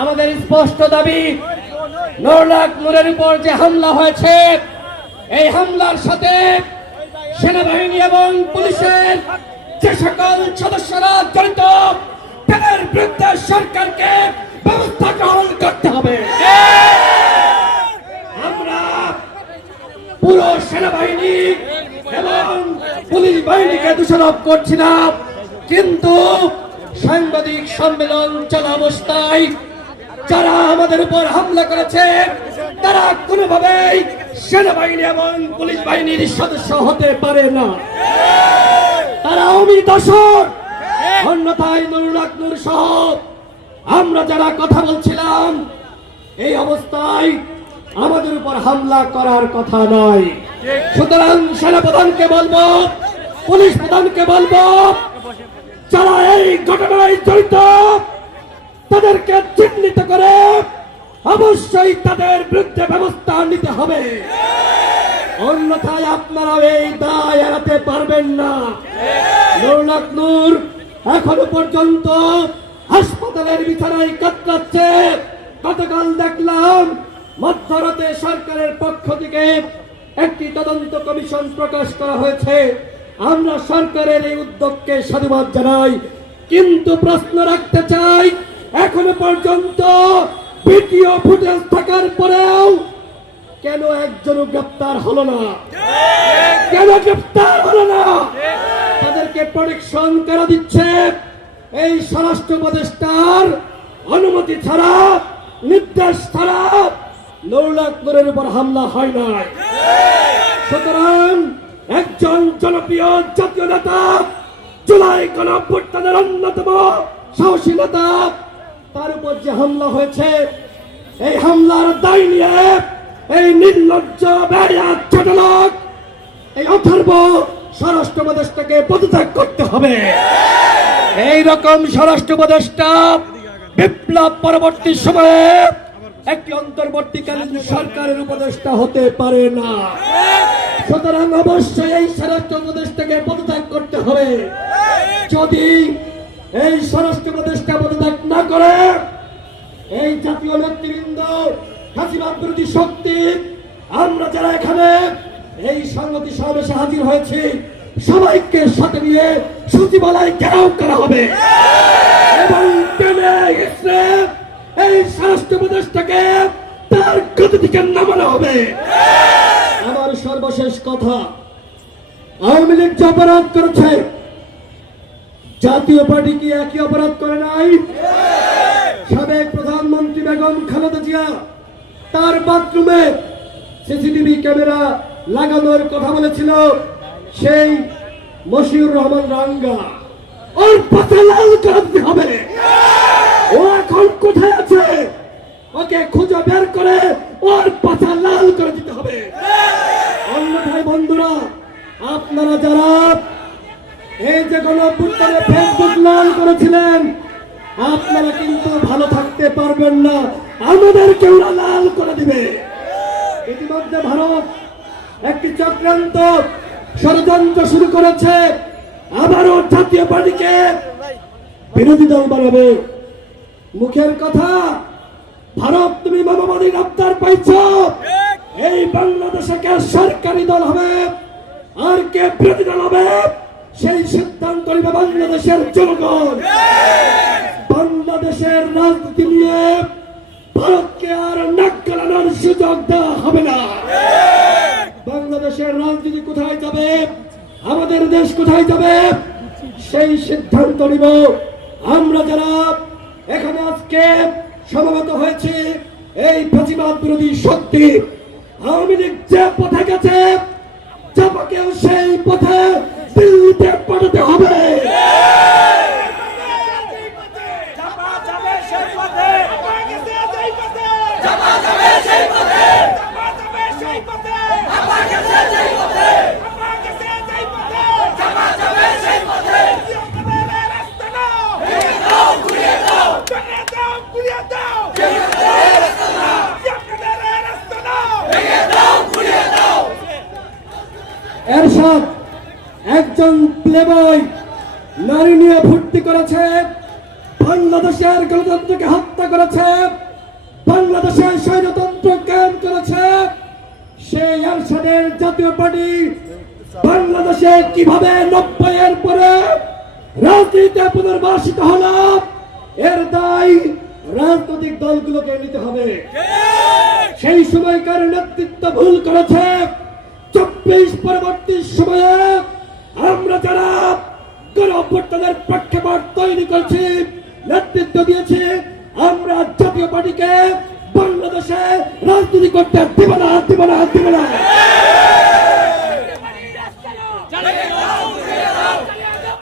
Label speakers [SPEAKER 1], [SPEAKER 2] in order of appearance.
[SPEAKER 1] আমাদের স্পষ্ট দাবি নূরের উপর যে হামলা হয়েছে, এই হামলার সাথে সেনাবাহিনী এবং পুলিশের যে সকল সদস্যরা জড়িত, তাদের বিরুদ্ধে সরকারকে ব্যবস্থা গ্রহণ করতে হবে। আমরা পুরো সেনাবাহিনী এবং পুলিশ বাহিনীকে দোষারোপ করছি না, কিন্তু সাংবাদিক সম্মেলন চলা অবস্থায় যারা আমাদের উপর হামলা করেছে, তারা কোনোভাবেই সেনাবাহিনী এবং পুলিশ বাহিনীর সদস্য হতে পারে না। তারা আকনুর সহ আমরা যারা কথা বলছিলাম, এই অবস্থায় আমাদের উপর হামলা করার কথা নয়। সুতরাং সেনাপ্রধানকে বলব, পুলিশ প্রধানকে বলব, যারা এই ঘটনায় জড়িত তাদেরকে চিহ্নিত করে অবশ্যই তাদের বিরুদ্ধে ব্যবস্থা নিতে হবে। অন্যথায় আপনারা এই দায় এড়াতে পারবেন না। এখনও পর্যন্ত হাসপাতালের বিছানায় কাতরাচ্ছে। গতকাল দেখলাম মধ্যরাতে সরকারের পক্ষ থেকে একটি তদন্ত কমিশন প্রকাশ করা হয়েছে। আমরা সরকারের এই উদ্যোগকে সাধুবাদ জানাই। কিন্তু প্রশ্ন রাখতে চাই এখনও পর্যন্ত ভিডিও ফুটেজ থাকার পরেও কেন একজনও গ্রেপ্তার হলো না? কেন গ্রেপ্তার হলো না? তাদেরকে প্রোটেকশন করা দিচ্ছে? এই স্বরাষ্ট্র উপদেষ্টার অনুমতি ছাড়া, নির্দেশ ছাড়া নুরুল আকবরের উপর হামলা হয় নাই। সুতরাং একজন জনপ্রিয় জাতীয় নেতা, জুলাই গণঅভ্যুত্থানের অন্যতম সাহসী নেতা তার উপর যে হামলা হয়েছে, এই হামলার দায় নিয়ে এই নির্লজ্জ চটলক এই অথর্ব স্বরাষ্ট্র উপদেষ্টাকে পদত্যাগ করতে হবে। এই রকম স্বরাষ্ট্র উপদেষ্টা বিপ্লব পরবর্তী সময়ে একটি অন্তর্বর্তীকালীন সরকারের উপদেষ্টা হতে পারে না। সুতরাং অবশ্যই এই স্বরাষ্ট্র উপদেষ্টাকে পদত্যাগ করতে হবে। যদি এই স্বরাষ্ট্র উপদেষ্টা পদত্যাগ না করে এই জাতীয় নেতৃবৃন্দ হাসিবাদ বিরোধী শক্তি, আমরা যারা এখানে এই সংগতি সমাবেশে হাজির হয়েছি, সবাইকে সাথে নিয়ে সচিবালয় ঘেরাও করা হবে। এবং এই স্বরাষ্ট্র উপদেষ্টাকে তার গতি থেকে নামানো হবে। আমার সর্বশেষ কথা, আওয়ামী লীগ যে অপরাধ করেছে জাতীয় পার্টি কি একই অপরাধ করে নাই? সাবেক প্রধানমন্ত্রী বেগম খালেদা জিয়া, তার বাথরুমে সিসিটিভি ক্যামেরা লাগানোর কথা বলেছিল সেই মশিউর রহমান রাঙ্গা। ওর পাতা লাল করতে হবে। ও এখন কোথায় আছে? ওকে খুঁজে বের করে ওর পাতা লাল করে দিতে হবে। অন্যথায় বন্ধুরা, আপনারা যারা এই যে কোন অভ্যুত্থানে ফেসবুক লাল করেছিলেন, আপনারা কিন্তু ভালো থাকতে পারবেন না। আমাদেরকে ওরা লাল করে দিবে। ইতিমধ্যে ভারত একটি চক্রান্ত ষড়যন্ত্র শুরু করেছে। আবারও জাতীয় পার্টিকে বিরোধী দল বানাবে। মুখের কথা, ভারত, তুমি মানবাধিক আবদার পাইছ। এই বাংলাদেশে কে সরকারি দল হবে? আর কে বিরোধী দল হবে? সেই সিদ্ধান্ত নিবে বাংলাদেশের জনগণ। বাংলাদেশের রাজনীতি নিয়ে ভারতকে আর নাক গলানোর সুযোগ দেওয়া হবে না। বাংলাদেশের রাজনীতি কোথায় যাবে? আমাদের দেশ কোথায় যাবে? সেই সিদ্ধান্ত নিব। আমরা যারা এখানে আজকে সমবেত হয়েছে, এই ফাঁসিবাদ বিরোধী শক্তি, আওয়ামী লীগ যে পথে গেছে, চাপাকেও সেই পথে দিল্লিতে পাঠাতে হবে
[SPEAKER 2] চাপা যাবে সেই পথে চাপা গেছে সেই পথে চাপা যাবে সেই পথে চাপা যাবে সেই পথে চাপা গেছে সেই পথে চাপা গেছে সেই পথে চাপা যাবে সেই পথে আপনাদের রাস্তা নাও ভেঙে দাও ঘুরিয়ে দাও ভেঙে দাও ঘুরিয়ে দাও ভেঙে দাও রাস্তা নাও আপনাদের রাস্তা নাও ভেঙে দাও ঘুরিয়ে দাও
[SPEAKER 1] এরশাদ একজন প্লেবয় নারী নিয়ে ফুর্তি করেছে, বাংলাদেশের গণতন্ত্রকে হত্যা করেছে, বাংলাদেশের স্বৈরতন্ত্র কায়েম করেছে। সেই আরশাদের জাতীয় পার্টি বাংলাদেশে কীভাবে নব্বইয়ের পরে রাজনীতিতে পুনর্বাসিত হলো, এর দায় রাজনৈতিক দলগুলোকে নিতে হবে। সেই সময়কার নেতৃত্ব ভুল করেছে, চব্বিশ পরবর্তী সময়ে আমরা যারা গণ অভ্যর্থনের প্রেক্ষাপট তৈরি করছি, নেতৃত্ব দিয়েছি, আমরা জাতীয় পার্টিকে বাংলাদেশে রাজনীতি করতে দিব না দিব না দিব না।